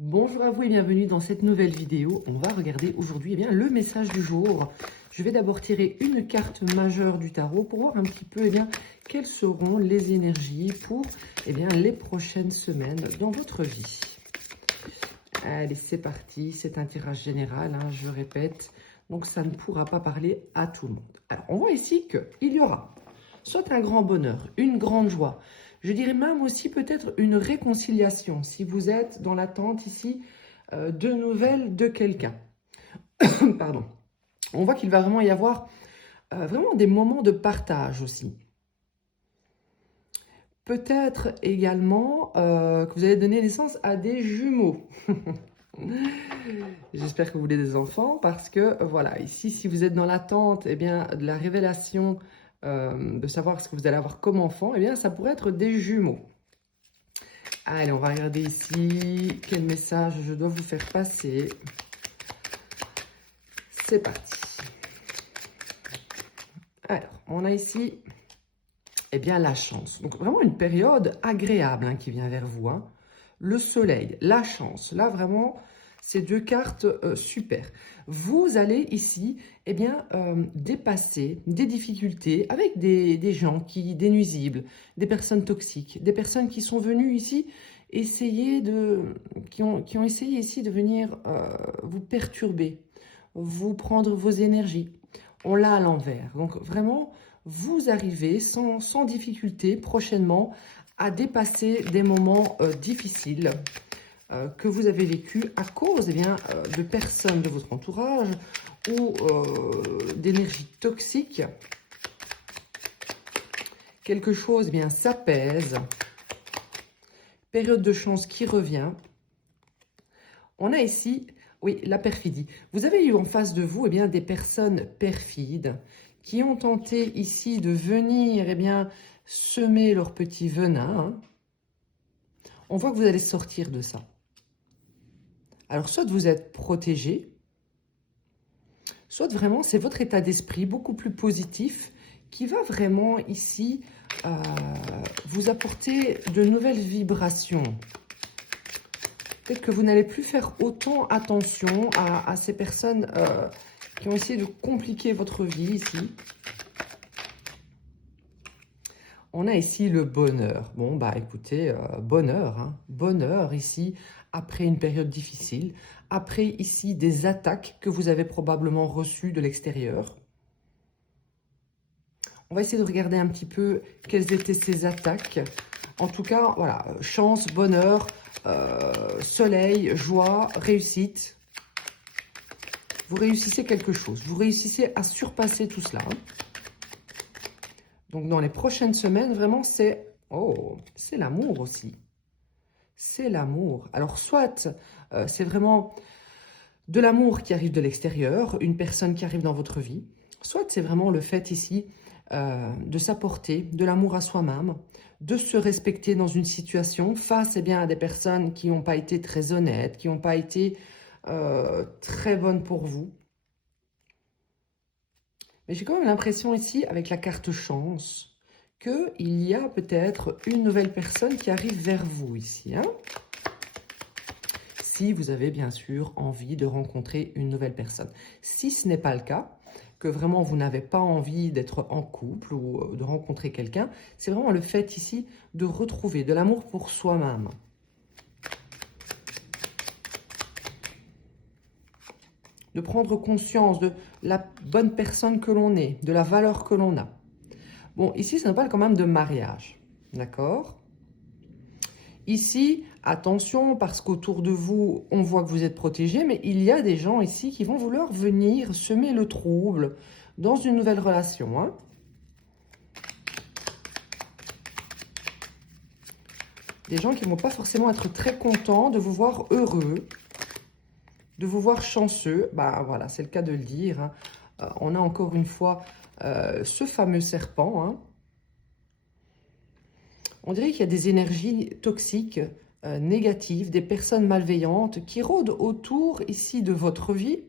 Bonjour à vous et bienvenue dans cette nouvelle vidéo. On va regarder aujourd'hui le message du jour. Je vais d'abord tirer une carte majeure du tarot pour voir un petit peu quelles seront les énergies pour les prochaines semaines dans votre vie. Allez, c'est parti. C'est un tirage général, je répète. Donc, ça ne pourra pas parler à tout le monde. Alors, on voit ici qu'il y aura soit un grand bonheur, une grande joie. Je dirais même aussi peut-être une réconciliation, si vous êtes dans l'attente ici de nouvelles de quelqu'un. Pardon. On voit qu'il va vraiment y avoir vraiment des moments de partage aussi. Peut-être également que vous allez donner naissance à des jumeaux. J'espère que vous voulez des enfants parce que, voilà, ici, si vous êtes dans l'attente de la révélation, de savoir ce que vous allez avoir comme enfant, ça pourrait être des jumeaux. Allez, on va regarder ici quel message je dois vous faire passer. C'est parti. Alors, on a ici la chance. Donc, vraiment une période agréable qui vient vers vous. Le soleil, la chance. Là, vraiment, ces deux cartes, super. Vous allez ici, dépasser des difficultés avec des gens des nuisibles, des personnes toxiques, des personnes qui sont venues ici qui ont essayé ici de venir vous perturber, vous prendre vos énergies. On l'a à l'envers. Donc, vraiment, vous arrivez sans difficulté prochainement à dépasser des moments difficiles que vous avez vécu à cause de personnes de votre entourage ou d'énergie toxique. Quelque chose s'apaise. Période de chance qui revient. On a ici, oui, la perfidie. Vous avez eu en face de vous des personnes perfides qui ont tenté ici de venir semer leur petit venin. On voit que vous allez sortir de ça. Alors, soit vous êtes protégé, soit vraiment c'est votre état d'esprit beaucoup plus positif qui va vraiment ici vous apporter de nouvelles vibrations. Peut-être que vous n'allez plus faire autant attention à ces personnes qui ont essayé de compliquer votre vie ici. On a ici le bonheur. Bon, écoutez, bonheur. Bonheur ici, après une période difficile. Après ici, des attaques que vous avez probablement reçues de l'extérieur. On va essayer de regarder un petit peu quelles étaient ces attaques. En tout cas, voilà, chance, bonheur, soleil, joie, réussite. Vous réussissez quelque chose. Vous réussissez à surpasser tout cela. Donc, dans les prochaines semaines, vraiment, c'est l'amour aussi. C'est l'amour. Alors, soit c'est vraiment de l'amour qui arrive de l'extérieur, une personne qui arrive dans votre vie, soit c'est vraiment le fait ici de s'apporter de l'amour à soi-même, de se respecter dans une situation face à des personnes qui n'ont pas été très honnêtes, qui n'ont pas été très bonnes pour vous. Mais j'ai quand même l'impression ici, avec la carte chance, qu'il y a peut-être une nouvelle personne qui arrive vers vous ici. Si vous avez bien sûr envie de rencontrer une nouvelle personne. Si ce n'est pas le cas, que vraiment vous n'avez pas envie d'être en couple ou de rencontrer quelqu'un, c'est vraiment le fait ici de retrouver de l'amour pour soi-même. De prendre conscience de la bonne personne que l'on est, de la valeur que l'on a. Bon, ici, ça nous parle quand même de mariage, d'accord? Ici, attention, parce qu'autour de vous, on voit que vous êtes protégé, mais il y a des gens ici qui vont vouloir venir semer le trouble dans une nouvelle relation. Des gens qui ne vont pas forcément être très contents de vous voir heureux, de vous voir chanceux. Voilà, c'est le cas de le dire. On a encore une fois ce fameux serpent. On dirait qu'il y a des énergies toxiques, négatives, des personnes malveillantes qui rôdent autour ici de votre vie,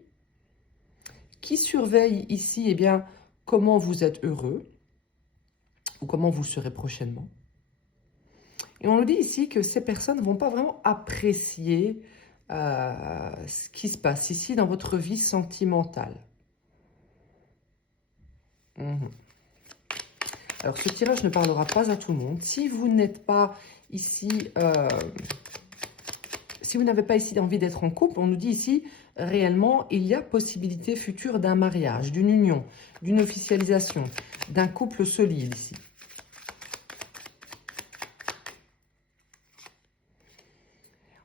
qui surveillent ici comment vous êtes heureux ou comment vous serez prochainement. Et on nous dit ici que ces personnes ne vont pas vraiment apprécier ce qui se passe ici dans votre vie sentimentale. Alors, ce tirage ne parlera pas à tout le monde. Si vous n'êtes pas ici, si vous n'avez pas ici envie d'être en couple, on nous dit ici, réellement, il y a possibilité future d'un mariage, d'une union, d'une officialisation, d'un couple solide ici.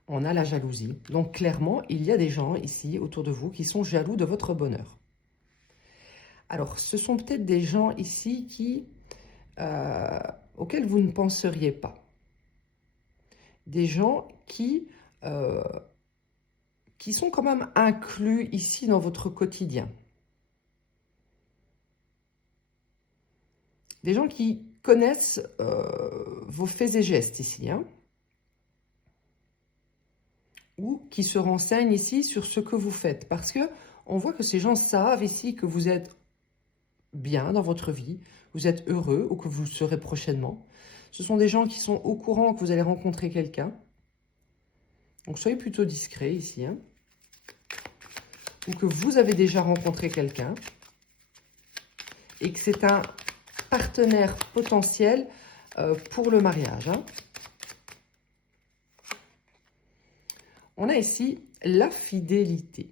On a la jalousie. Donc, clairement, il y a des gens ici, autour de vous, qui sont jaloux de votre bonheur. Alors, ce sont peut-être des gens ici auxquels vous ne penseriez pas. Des gens qui sont quand même inclus ici dans votre quotidien. Des gens qui connaissent vos faits et gestes ici, hein, ou qui se renseignent ici sur ce que vous faites. Parce que on voit que ces gens savent ici que vous êtes bien dans votre vie, vous êtes heureux ou que vous le serez prochainement. Ce sont des gens qui sont au courant que vous allez rencontrer quelqu'un. Donc soyez plutôt discret ici, hein, ou que vous avez déjà rencontré quelqu'un et que c'est un partenaire potentiel pour le mariage, hein. On a ici la fidélité.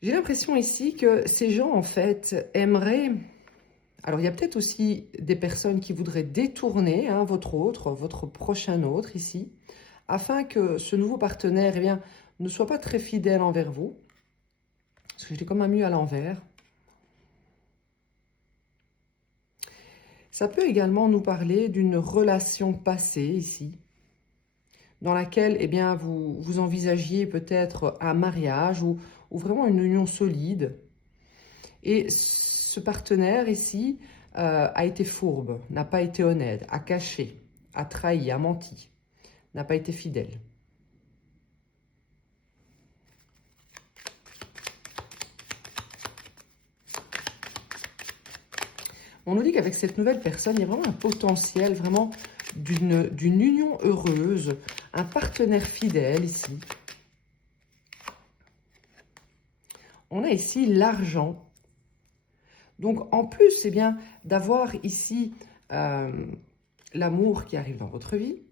J'ai l'impression ici que ces gens, en fait, aimeraient... Alors, il y a peut-être aussi des personnes qui voudraient détourner, hein, votre prochain autre ici, afin que ce nouveau partenaire, eh bien, ne soit pas très fidèle envers vous. Parce que je l'ai quand même eu à l'envers. Ça peut également nous parler d'une relation passée ici, dans laquelle eh bien, vous envisagiez peut-être un mariage ou vraiment une union solide. Et ce partenaire ici a été fourbe, n'a pas été honnête, a caché, a trahi, a menti, n'a pas été fidèle. On nous dit qu'avec cette nouvelle personne, il y a vraiment un potentiel vraiment d'une union heureuse, un partenaire fidèle ici. On a ici l'argent. Donc, en plus, eh bien, d'avoir ici l'amour qui arrive dans votre vie,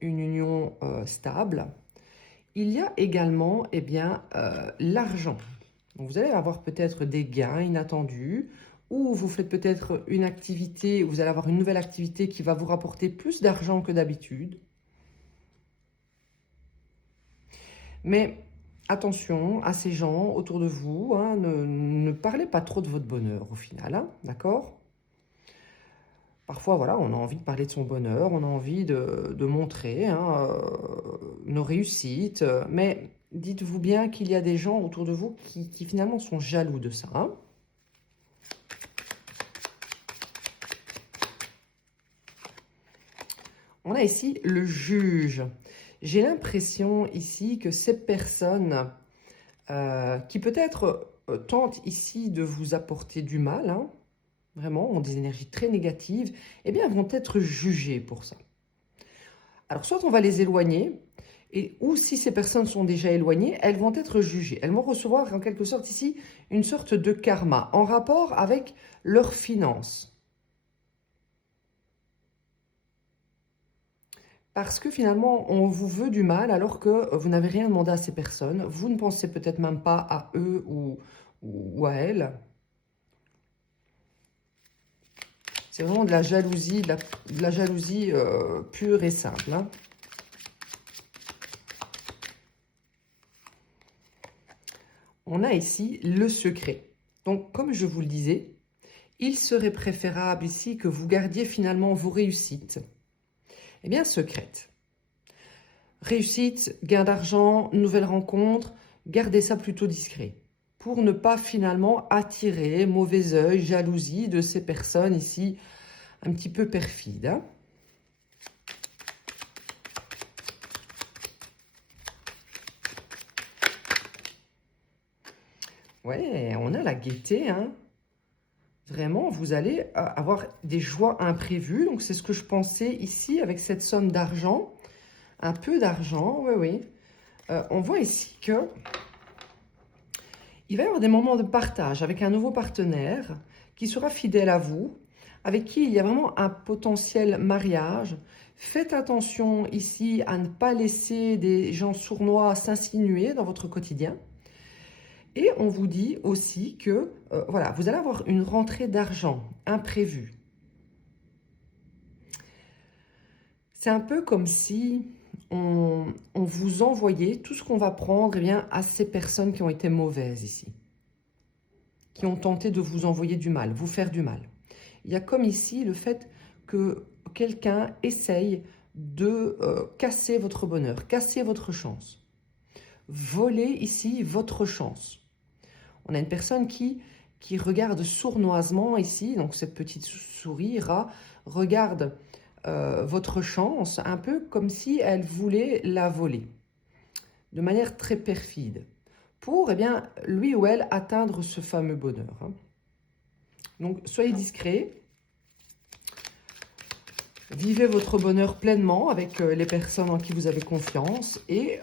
une union stable, il y a également eh bien, l'argent. Donc, vous allez avoir peut-être des gains inattendus, ou vous faites peut-être une activité, vous allez avoir une nouvelle activité qui va vous rapporter plus d'argent que d'habitude. Mais attention à ces gens autour de vous, hein, ne parlez pas trop de votre bonheur au final, hein, d'accord? Parfois, voilà, on a envie de parler de son bonheur, on a envie de montrer hein, nos réussites, mais dites-vous bien qu'il y a des gens autour de vous qui finalement sont jaloux de ça, hein. On a ici le juge. J'ai l'impression ici que ces personnes qui peut-être tentent ici de vous apporter du mal, hein, vraiment, ont des énergies très négatives, eh bien, vont être jugées pour ça. Alors, soit on va les éloigner, ou si ces personnes sont déjà éloignées, elles vont être jugées. Elles vont recevoir en quelque sorte ici une sorte de karma en rapport avec leurs finances. Parce que finalement, on vous veut du mal alors que vous n'avez rien demandé à ces personnes. Vous ne pensez peut-être même pas à eux ou à elles. C'est vraiment de la jalousie, de la jalousie pure et simple, hein. On a ici le secret. Donc, comme je vous le disais, il serait préférable ici que vous gardiez finalement vos réussites, eh bien, secrètes. Réussite, gain d'argent, nouvelles rencontres, gardez ça plutôt discret pour ne pas finalement attirer mauvais œil, jalousie de ces personnes ici un petit peu perfides, hein. Ouais, on a la gaieté, hein. Vraiment, vous allez avoir des joies imprévues. Donc, c'est ce que je pensais ici avec cette somme d'argent. Un peu d'argent, oui, oui. On voit ici que il va y avoir des moments de partage avec un nouveau partenaire qui sera fidèle à vous, avec qui il y a vraiment un potentiel mariage. Faites attention ici à ne pas laisser des gens sournois s'insinuer dans votre quotidien. Et on vous dit aussi que voilà, vous allez avoir une rentrée d'argent imprévue. C'est un peu comme si on vous envoyait tout ce qu'on va prendre eh bien, à ces personnes qui ont été mauvaises ici, qui ont tenté de vous envoyer du mal, vous faire du mal. Il y a comme ici le fait que quelqu'un essaye de casser votre bonheur, casser votre chance, voler ici votre chance. On a une personne qui regarde sournoisement ici, donc cette petite souris, rat, regarde votre chance un peu comme si elle voulait la voler, de manière très perfide, pour eh bien, lui ou elle atteindre ce fameux bonheur. Hein. Donc soyez discret, vivez votre bonheur pleinement avec les personnes en qui vous avez confiance et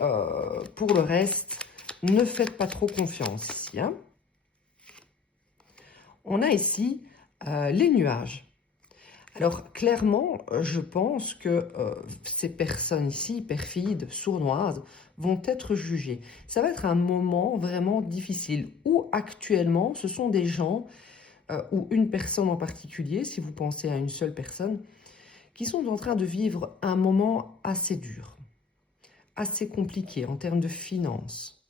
pour le reste, ne faites pas trop confiance ici. Hein. On a ici les nuages. Alors, clairement, je pense que ces personnes ici, perfides, sournoises, vont être jugées. Ça va être un moment vraiment difficile, où actuellement, ce sont des gens, ou une personne en particulier, si vous pensez à une seule personne, qui sont en train de vivre un moment assez dur, assez compliqué en termes de finances,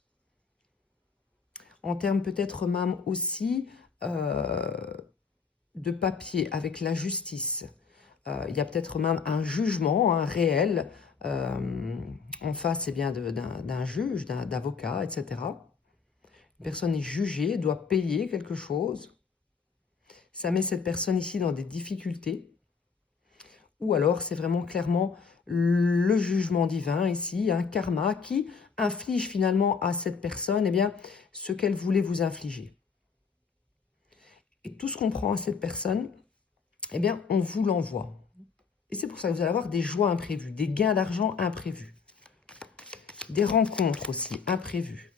en termes peut-être même aussi de papier avec la justice. Il y a peut-être même un jugement un réel en face eh bien, d'un juge, d'un avocat, etc. Une personne est jugée, doit payer quelque chose. Ça met cette personne ici dans des difficultés. Ou alors c'est vraiment clairement le jugement divin ici, un karma qui inflige finalement à cette personne eh bien, ce qu'elle voulait vous infliger. Et tout ce qu'on prend à cette personne, eh bien, on vous l'envoie. Et c'est pour ça que vous allez avoir des joies imprévues, des gains d'argent imprévus. Des rencontres aussi imprévues.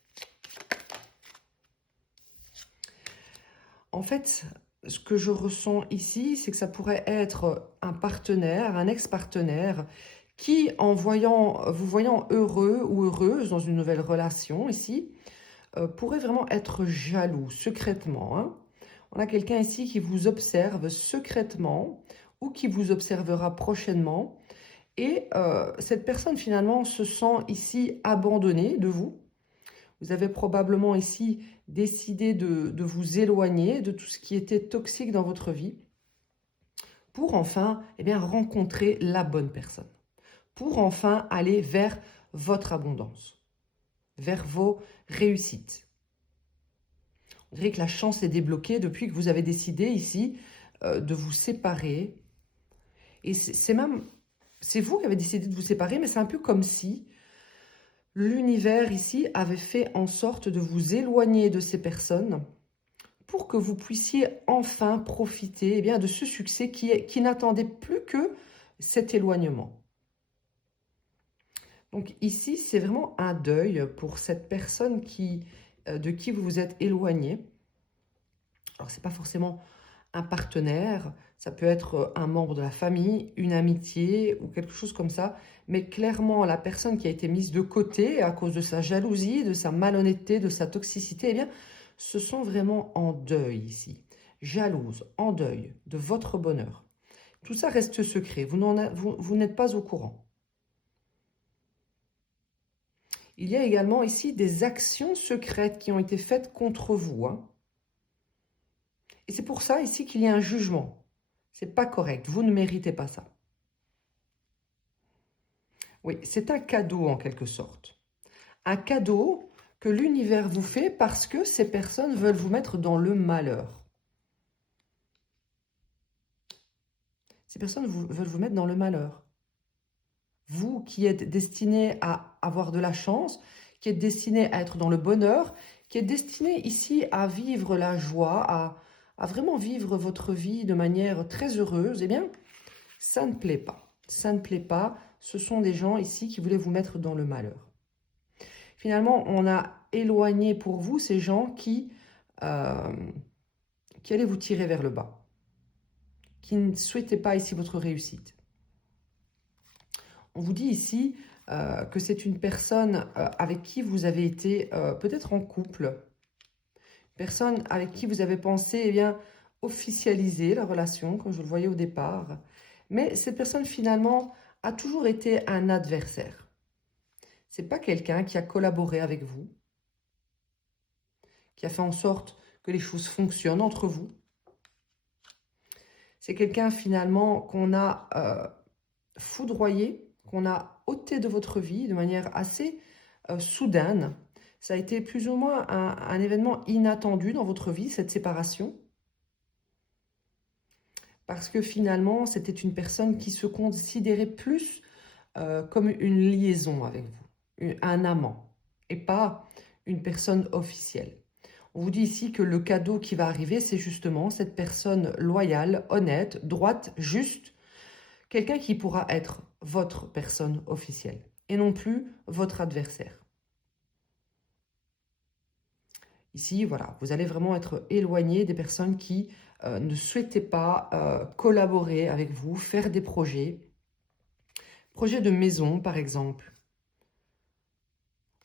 En fait, ce que je ressens ici, c'est que ça pourrait être un partenaire, un ex-partenaire, qui, en vous voyant heureux ou heureuse dans une nouvelle relation ici, pourrait vraiment être jaloux, secrètement. Hein. On a quelqu'un ici qui vous observe secrètement ou qui vous observera prochainement. Et cette personne finalement se sent ici abandonnée de vous. Vous avez probablement ici décidé de vous éloigner de tout ce qui était toxique dans votre vie pour enfin eh bien, rencontrer la bonne personne. Pour enfin aller vers votre abondance, vers vos réussites. On dirait que la chance est débloquée depuis que vous avez décidé ici de vous séparer. Et c'est vous qui avez décidé de vous séparer, mais c'est un peu comme si l'univers ici avait fait en sorte de vous éloigner de ces personnes pour que vous puissiez enfin profiter eh bien, de ce succès qui n'attendait plus que cet éloignement. Donc ici, c'est vraiment un deuil pour cette personne de qui vous vous êtes éloigné. Alors, ce n'est pas forcément un partenaire, ça peut être un membre de la famille, une amitié ou quelque chose comme ça. Mais clairement, la personne qui a été mise de côté à cause de sa jalousie, de sa malhonnêteté, de sa toxicité, eh bien, se sont vraiment en deuil ici. Jalouse, en deuil de votre bonheur. Tout ça reste secret, vous n'êtes pas au courant. Il y a également ici des actions secrètes qui ont été faites contre vous. Hein. Et c'est pour ça ici qu'il y a un jugement. C'est pas correct, vous ne méritez pas ça. Oui, c'est un cadeau en quelque sorte. Un cadeau que l'univers vous fait parce que ces personnes veulent vous mettre dans le malheur. Ces personnes veulent vous mettre dans le malheur. Vous qui êtes destiné à avoir de la chance, qui êtes destiné à être dans le bonheur, qui êtes destiné ici à vivre la joie, à vraiment vivre votre vie de manière très heureuse, eh bien, ça ne plaît pas. Ça ne plaît pas. ce sont des gens ici qui voulaient vous mettre dans le malheur. Finalement, on a éloigné pour vous ces gens qui allaient vous tirer vers le bas, qui ne souhaitaient pas ici votre réussite. On vous dit ici que c'est une personne avec qui vous avez été peut-être en couple, personne avec qui vous avez pensé eh bien, officialiser la relation, comme je le voyais au départ. Mais cette personne, finalement, a toujours été un adversaire. Ce n'est pas quelqu'un qui a collaboré avec vous, qui a fait en sorte que les choses fonctionnent entre vous. C'est quelqu'un, finalement, qu'on a foudroyé, qu'on a ôté de votre vie de manière assez soudaine. Ça a été plus ou moins un événement inattendu dans votre vie, cette séparation. Parce que finalement, c'était une personne qui se considérait plus comme une liaison avec vous, un amant, et pas une personne officielle. On vous dit ici que le cadeau qui va arriver, c'est justement cette personne loyale, honnête, droite, juste, quelqu'un qui pourra être votre personne officielle et non plus votre adversaire. Ici, voilà, vous allez vraiment être éloigné des personnes qui ne souhaitaient pas collaborer avec vous, faire des projets. Projet de maison, par exemple.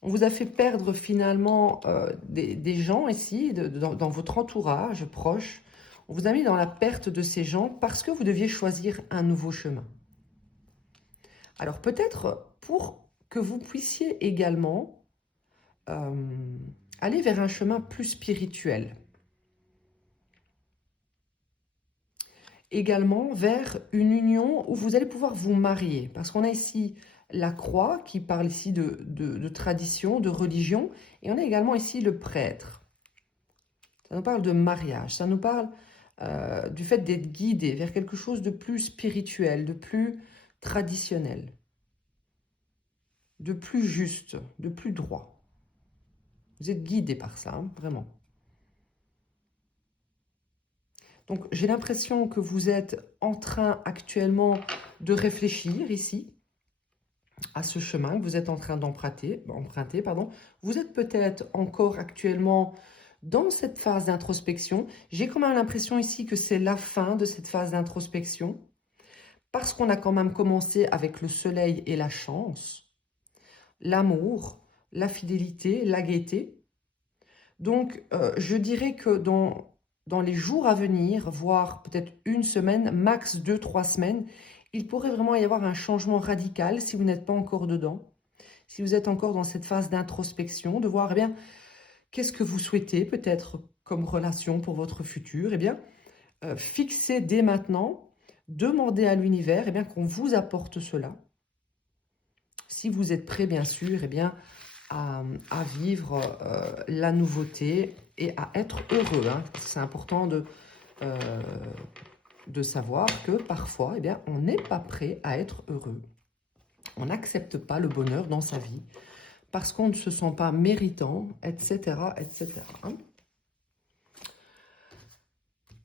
On vous a fait perdre finalement des gens ici, dans votre entourage proche. On vous a mis dans la perte de ces gens parce que vous deviez choisir un nouveau chemin. Alors peut-être pour que vous puissiez également aller vers un chemin plus spirituel. Également vers une union où vous allez pouvoir vous marier. Parce qu'on a ici la croix qui parle ici de tradition, de religion. Et on a également ici le prêtre. Ça nous parle de mariage. Ça nous parle du fait d'être guidé vers quelque chose de plus spirituel, de plus traditionnel, de plus juste, de plus droit. Vous êtes guidé par ça, hein, vraiment. Donc, j'ai l'impression que vous êtes en train actuellement de réfléchir ici à ce chemin que vous êtes en train d'emprunter. Vous êtes peut-être encore actuellement dans cette phase d'introspection. J'ai quand même l'impression ici que c'est la fin de cette phase d'introspection parce qu'on a quand même commencé avec le soleil et la chance, l'amour, la fidélité, la gaieté. Donc, je dirais que dans les jours à venir, voire peut-être une semaine, max 2-3 semaines, il pourrait vraiment y avoir un changement radical si vous n'êtes pas encore dedans, si vous êtes encore dans cette phase d'introspection, de voir, eh bien, qu'est-ce que vous souhaitez peut-être comme relation pour votre futur, eh bien, fixez dès maintenant, demandez à l'univers, eh bien, qu'on vous apporte cela. Si vous êtes prêt, bien sûr, eh bien, à vivre la nouveauté et à être heureux. Hein. C'est important de savoir que parfois, eh bien, on n'est pas prêt à être heureux. On n'accepte pas le bonheur dans sa vie parce qu'on ne se sent pas méritant, etc. etc. Hein.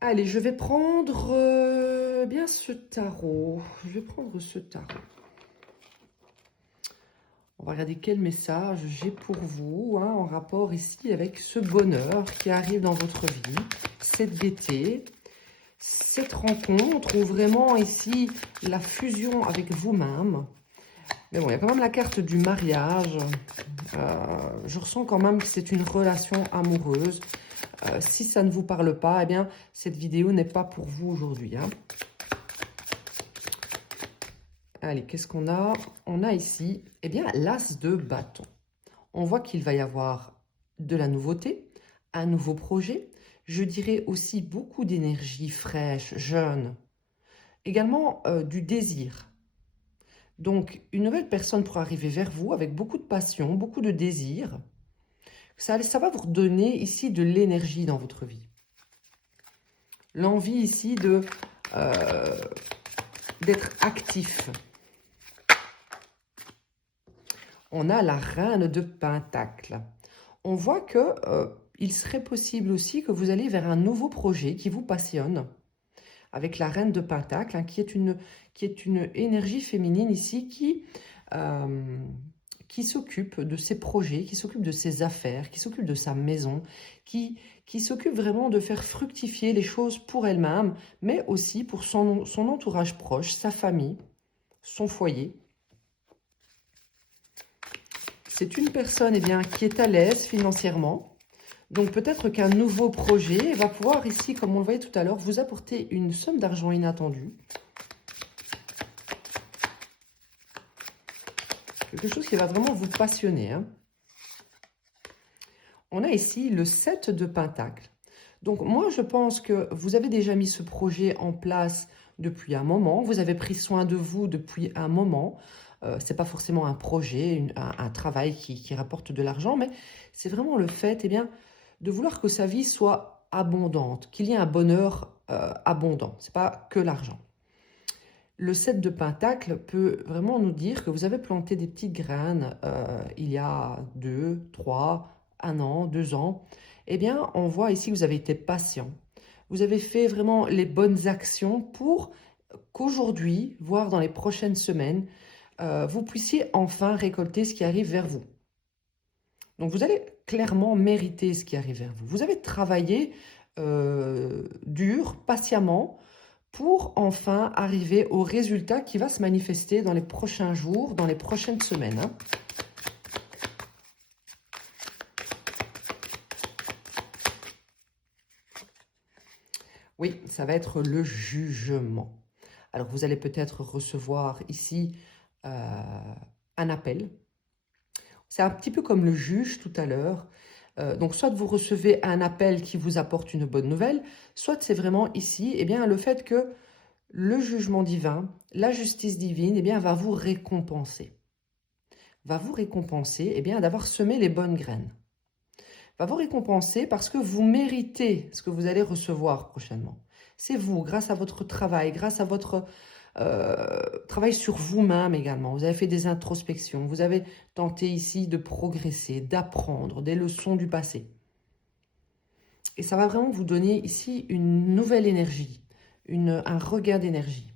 Allez, je vais prendre bien ce tarot. Je vais prendre ce tarot. On va regarder quel message j'ai pour vous, hein, en rapport ici avec ce bonheur qui arrive dans votre vie, cette gaieté, cette rencontre, ou vraiment ici la fusion avec vous-même. Mais bon, il y a quand même la carte du mariage. Je ressens quand même que c'est une relation amoureuse. Si ça ne vous parle pas, eh bien, cette vidéo n'est pas pour vous aujourd'hui. Hein. Allez, qu'est-ce qu'on a? On a ici, eh bien, l'as de bâton. On voit qu'il va y avoir de la nouveauté, un nouveau projet. Je dirais aussi beaucoup d'énergie fraîche, jeune. Également du désir. Donc, une nouvelle personne pourra arriver vers vous avec beaucoup de passion, beaucoup de désir. Ça va vous redonner ici de l'énergie dans votre vie. L'envie ici d'être actif. On a la reine de Pentacle. On voit que il serait possible aussi que vous allez vers un nouveau projet qui vous passionne, avec la reine de Pentacle, hein, qui est une énergie féminine ici qui s'occupe de ses projets, qui s'occupe de ses affaires, qui s'occupe de sa maison, qui s'occupe vraiment de faire fructifier les choses pour elle-même, mais aussi pour son entourage proche, sa famille, son foyer. C'est une personne eh bien, qui est à l'aise financièrement. Donc peut-être qu'un nouveau projet va pouvoir ici, comme on le voyait tout à l'heure, vous apporter une somme d'argent inattendue. Quelque chose qui va vraiment vous passionner. Hein. On a ici le 7 de Pentacle. Donc moi, je pense que vous avez déjà mis ce projet en place depuis un moment. Vous avez pris soin de vous depuis un moment. Ce n'est pas forcément un projet, un travail qui rapporte de l'argent, mais c'est vraiment le fait eh bien, de vouloir que sa vie soit abondante, qu'il y ait un bonheur abondant. Ce n'est pas que l'argent. Le 7 de Pentacle peut vraiment nous dire que vous avez planté des petites graines il y a 2, 3, 1 an, 2 ans. Eh bien, on voit ici que vous avez été patient. Vous avez fait vraiment les bonnes actions pour qu'aujourd'hui, voire dans les prochaines semaines, vous puissiez enfin récolter ce qui arrive vers vous. Donc, vous allez clairement mériter ce qui arrive vers vous. Vous avez travaillé dur, patiemment, pour enfin arriver au résultat qui va se manifester dans les prochains jours, dans les prochaines semaines. Hein. Oui, ça va être le jugement. Alors, vous allez peut-être recevoir ici un appel. C'est un petit peu comme le juge tout à l'heure. Donc, soit vous recevez un appel qui vous apporte une bonne nouvelle, soit c'est vraiment ici eh bien, le fait que le jugement divin, la justice divine, eh bien, va vous récompenser. Va vous récompenser eh bien, d'avoir semé les bonnes graines. Va vous récompenser parce que vous méritez ce que vous allez recevoir prochainement. C'est vous, grâce à votre travail, grâce à votre travail sur vous-même également. Vous avez fait des introspections, vous avez tenté ici de progresser, d'apprendre des leçons du passé. Et ça va vraiment vous donner ici une nouvelle énergie, un regain d'énergie.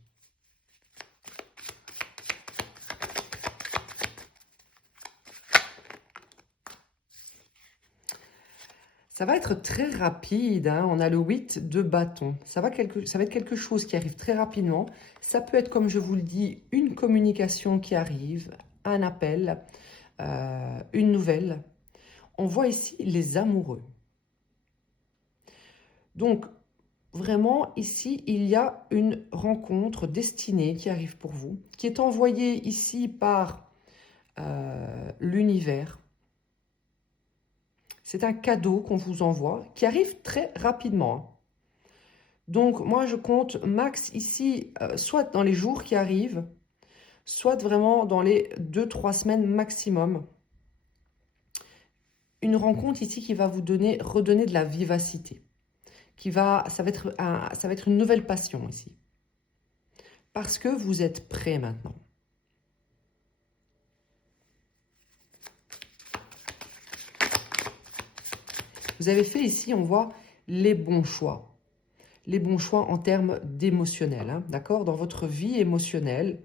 Ça va être très rapide, hein. On a le 8 de bâton. Ça va être quelque chose qui arrive très rapidement. Ça peut être, comme je vous le dis, une communication qui arrive, un appel, une nouvelle. On voit ici les amoureux. Donc, vraiment, ici, il y a une rencontre destinée qui arrive pour vous, qui est envoyée ici par l'univers. C'est un cadeau qu'on vous envoie, qui arrive très rapidement. Donc, moi, je compte max ici, soit dans les jours qui arrivent, soit vraiment dans les 2-3 semaines maximum. Une rencontre ici qui va vous redonner de la vivacité. Ça va être une nouvelle passion ici. Parce que vous êtes prêt maintenant. Vous avez fait ici, on voit, les bons choix. Les bons choix en termes d'émotionnel, hein, d'accord? Dans votre vie émotionnelle,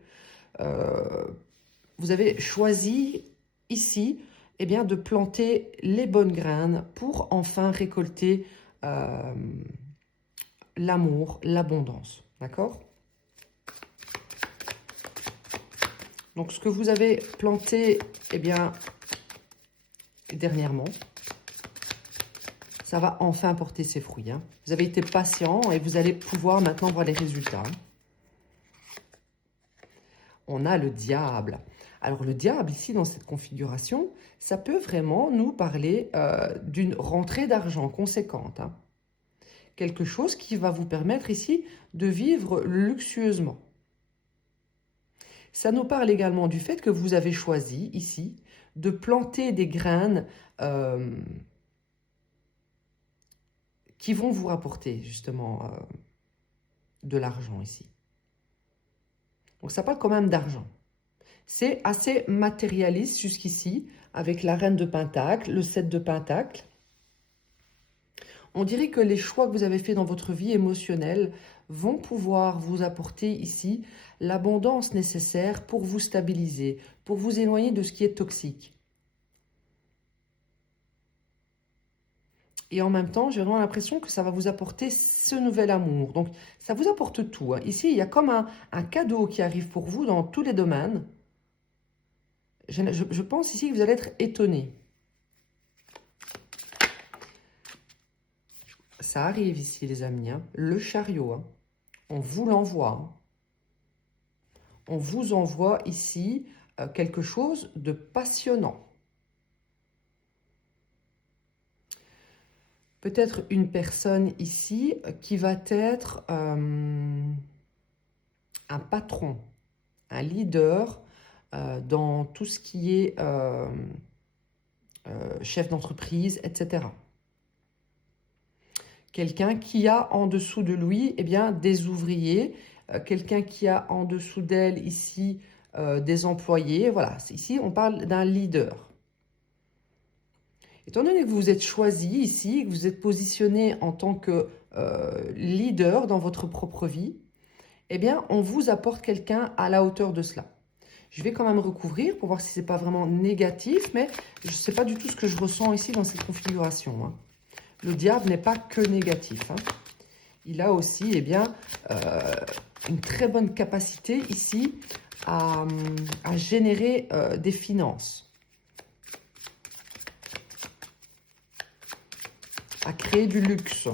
vous avez choisi ici eh bien, de planter les bonnes graines pour enfin récolter l'amour, l'abondance, d'accord? Donc, ce que vous avez planté, eh bien, dernièrement, ça va enfin porter ses fruits. Hein. Vous avez été patient et vous allez pouvoir maintenant voir les résultats. On a le diable. Alors, le diable, ici, dans cette configuration, ça peut vraiment nous parler d'une rentrée d'argent conséquente. Hein. Quelque chose qui va vous permettre ici de vivre luxueusement. Ça nous parle également du fait que vous avez choisi ici de planter des graines qui vont vous rapporter justement de l'argent ici. Donc ça parle quand même d'argent. C'est assez matérialiste jusqu'ici avec la reine de Pentacle, le 7 de Pentacle. On dirait que les choix que vous avez faits dans votre vie émotionnelle vont pouvoir vous apporter ici l'abondance nécessaire pour vous stabiliser, pour vous éloigner de ce qui est toxique. Et en même temps, j'ai vraiment l'impression que ça va vous apporter ce nouvel amour. Donc, ça vous apporte tout, hein. Ici, il y a comme un cadeau qui arrive pour vous dans tous les domaines. Je pense ici que vous allez être étonné. Ça arrive ici, les amis, hein. Le chariot, hein. On vous l'envoie, hein. On vous envoie ici quelque chose de passionnant. Peut-être une personne ici qui va être un patron, un leader dans tout ce qui est chef d'entreprise, etc. Quelqu'un qui a en dessous de lui eh bien, des ouvriers, quelqu'un qui a en dessous d'elle ici des employés. Voilà, ici on parle d'un leader. Étant donné que vous êtes choisi ici, que vous êtes positionné en tant que leader dans votre propre vie, eh bien, on vous apporte quelqu'un à la hauteur de cela. Je vais quand même recouvrir pour voir si ce n'est pas vraiment négatif, mais je ne sais pas du tout ce que je ressens ici dans cette configuration, hein. Le diable n'est pas que négatif, hein. Il a aussi eh bien, une très bonne capacité ici à générer des finances, à créer du luxe.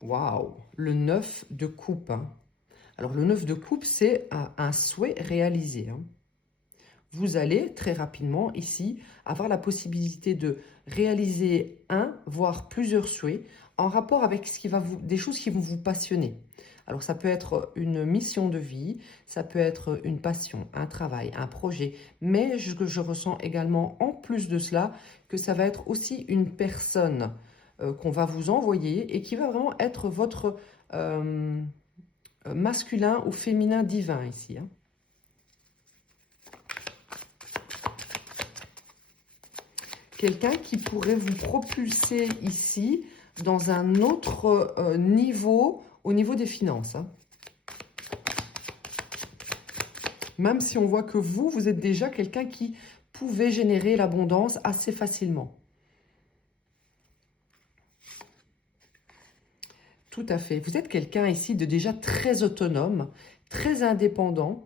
Waouh, le 9 de coupe, hein. Alors, le 9 de coupe, c'est un souhait réalisé, hein. Vous allez très rapidement ici avoir la possibilité de réaliser un, voire plusieurs souhaits en rapport avec des choses qui vont vous passionner. Alors, ça peut être une mission de vie, ça peut être une passion, un travail, un projet, mais je ressens également, en plus de cela, que ça va être aussi une personne qu'on va vous envoyer et qui va vraiment être votre masculin ou féminin divin ici, hein. Quelqu'un qui pourrait vous propulser ici dans un autre niveau, au niveau des finances, hein. Même si on voit que vous êtes déjà quelqu'un qui pouvait générer l'abondance assez facilement. Tout à fait. Vous êtes quelqu'un ici de déjà très autonome, très indépendant.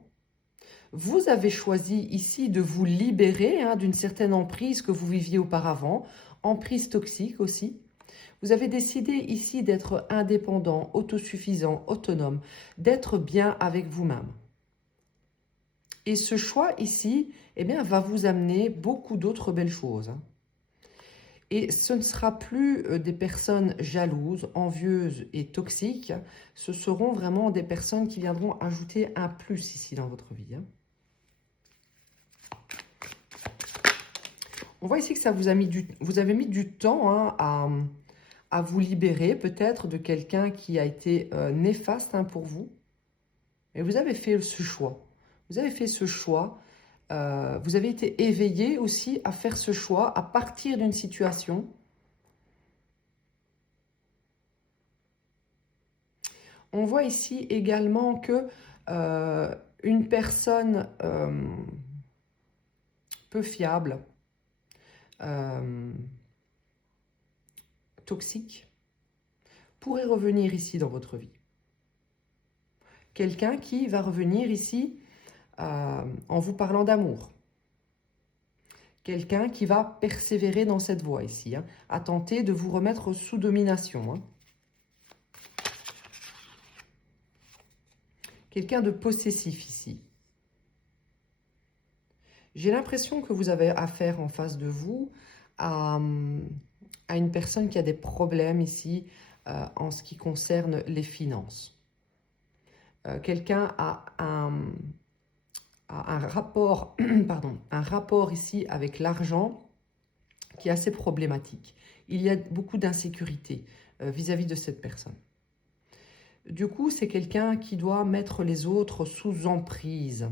Vous avez choisi ici de vous libérer hein, d'une certaine emprise que vous viviez auparavant, emprise toxique aussi. Vous avez décidé ici d'être indépendant, autosuffisant, autonome, d'être bien avec vous-même. Et ce choix ici eh bien, va vous amener beaucoup d'autres belles choses, hein. Et ce ne sera plus des personnes jalouses, envieuses et toxiques. Ce seront vraiment des personnes qui viendront ajouter un plus ici dans votre vie, hein. On voit ici que ça vous a mis vous avez mis du temps hein, à vous libérer peut-être de quelqu'un qui a été néfaste hein, pour vous. Et vous avez fait ce choix. Vous avez fait ce choix. Vous avez été éveillé aussi à faire ce choix à partir d'une situation. On voit ici également que une personne peu fiable, toxique, pourrait revenir ici dans votre vie. Quelqu'un qui va revenir ici en vous parlant d'amour. Quelqu'un qui va persévérer dans cette voie ici, hein, à tenter de vous remettre sous domination, hein. Quelqu'un de possessif ici. J'ai l'impression que vous avez affaire en face de vous à une personne qui a des problèmes ici en ce qui concerne les finances. Quelqu'un a un rapport, pardon, un rapport ici avec l'argent qui est assez problématique. Il y a beaucoup d'insécurité vis-à-vis de cette personne. Du coup, c'est quelqu'un qui doit mettre les autres sous emprise.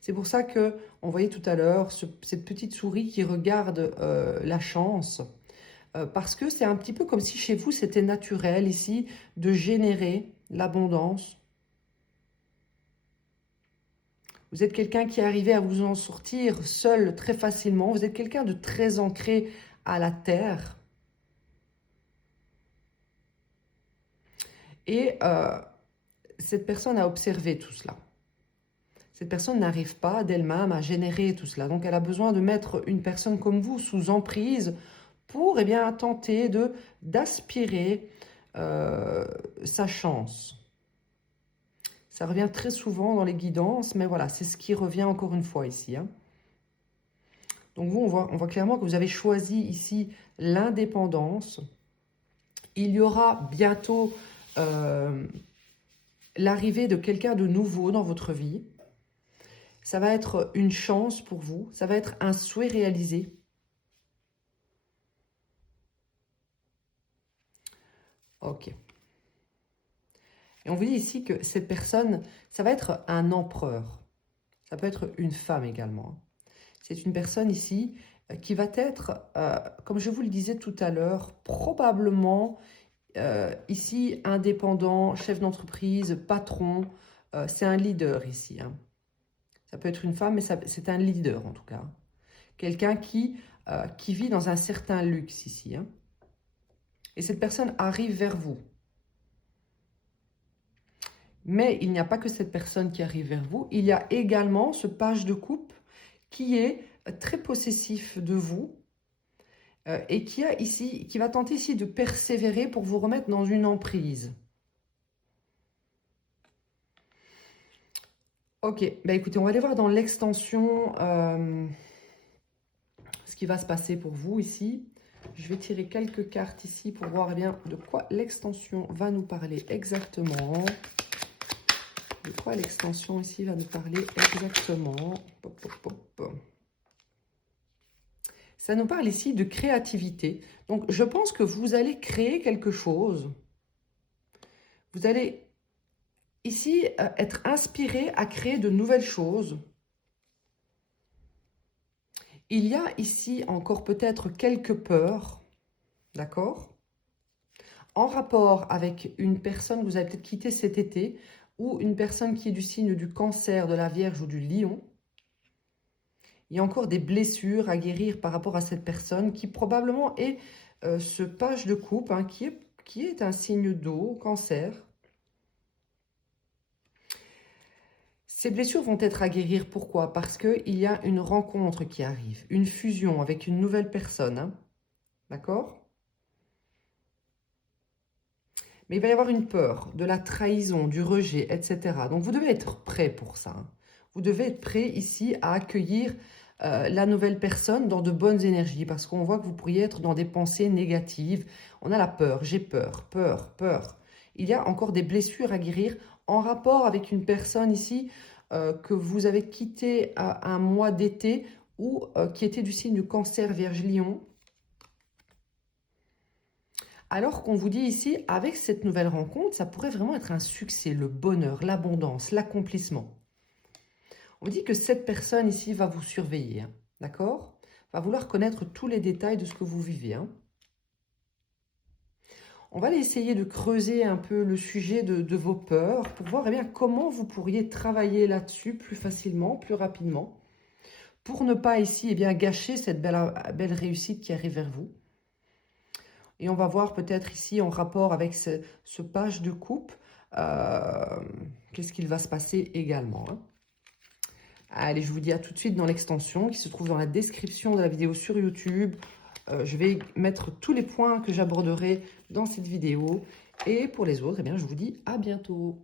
C'est pour ça qu'on voyait tout à l'heure cette petite souris qui regarde la chance. parce que c'est un petit peu comme si chez vous, c'était naturel ici de générer l'abondance. Vous êtes quelqu'un qui est arrivé à vous en sortir seul très facilement. Vous êtes quelqu'un de très ancré à la terre. Et cette personne a observé tout cela. Cette personne n'arrive pas d'elle-même à générer tout cela. Donc, elle a besoin de mettre une personne comme vous sous emprise pour tenter d'aspirer sa chance. Ça revient très souvent dans les guidances, mais voilà, c'est ce qui revient encore une fois ici. Hein. Donc vous, on voit clairement que vous avez choisi ici l'indépendance. Il y aura bientôt l'arrivée de quelqu'un de nouveau dans votre vie. Ça va être une chance pour vous, ça va être un souhait réalisé. Ok. Et on vous dit ici que cette personne, ça va être un empereur. Ça peut être une femme également. C'est une personne ici qui va être, comme je vous le disais tout à l'heure, probablement ici indépendant, chef d'entreprise, patron. C'est un leader ici. Hein. Ça peut être une femme, mais c'est un leader en tout cas. Quelqu'un qui vit dans un certain luxe ici. Hein. Et cette personne arrive vers vous. Mais il n'y a pas que cette personne qui arrive vers vous. Il y a également ce page de coupe qui est très possessif de vous et qui va tenter ici de persévérer pour vous remettre dans une emprise. Ok, bah écoutez, on va aller voir dans l'extension ce qui va se passer pour vous ici. Je vais tirer quelques cartes ici pour voir de quoi l'extension va nous parler exactement. De quoi l'extension ici va nous parler exactement. Pop, pop, pop. Ça nous parle ici de créativité. Donc, je pense que vous allez créer quelque chose. Vous allez ici être inspiré à créer de nouvelles choses. Il y a ici encore peut-être quelques peurs, d'accord? En rapport avec une personne que vous avez peut-être quittée cet été ou une personne qui est du signe du Cancer, de la Vierge ou du Lion. Il y a encore des blessures à guérir par rapport à cette personne qui probablement est ce page de coupe hein, qui est un signe d'eau, Cancer. Ces blessures vont être à guérir. Pourquoi? Parce qu'il y a une rencontre qui arrive, une fusion avec une nouvelle personne. Hein, d'accord? Mais il va y avoir une peur, de la trahison, du rejet, etc. Donc vous devez être prêt pour ça. Hein. Vous devez être prêt ici à accueillir la nouvelle personne dans de bonnes énergies. Parce qu'on voit que vous pourriez être dans des pensées négatives. On a la peur, j'ai peur, peur, peur. Il y a encore des blessures à guérir en rapport avec une personne ici que vous avez quitté un mois d'été ou qui était du signe du Cancer, Vierge, Lion. Alors qu'on vous dit ici, avec cette nouvelle rencontre, ça pourrait vraiment être un succès, le bonheur, l'abondance, l'accomplissement. On vous dit que cette personne ici va vous surveiller, hein, d'accord? Va vouloir connaître tous les détails de ce que vous vivez. Hein. On va aller essayer de creuser un peu le sujet de vos peurs pour voir comment vous pourriez travailler là-dessus plus facilement, plus rapidement, pour ne pas ici gâcher cette belle réussite qui arrive vers vous. Et on va voir peut-être ici en rapport avec ce page de coupe, qu'est-ce qu'il va se passer également. Hein. Allez, je vous dis à tout de suite dans l'extension qui se trouve dans la description de la vidéo sur YouTube. Je vais mettre tous les points que j'aborderai dans cette vidéo. Et pour les autres, je vous dis à bientôt.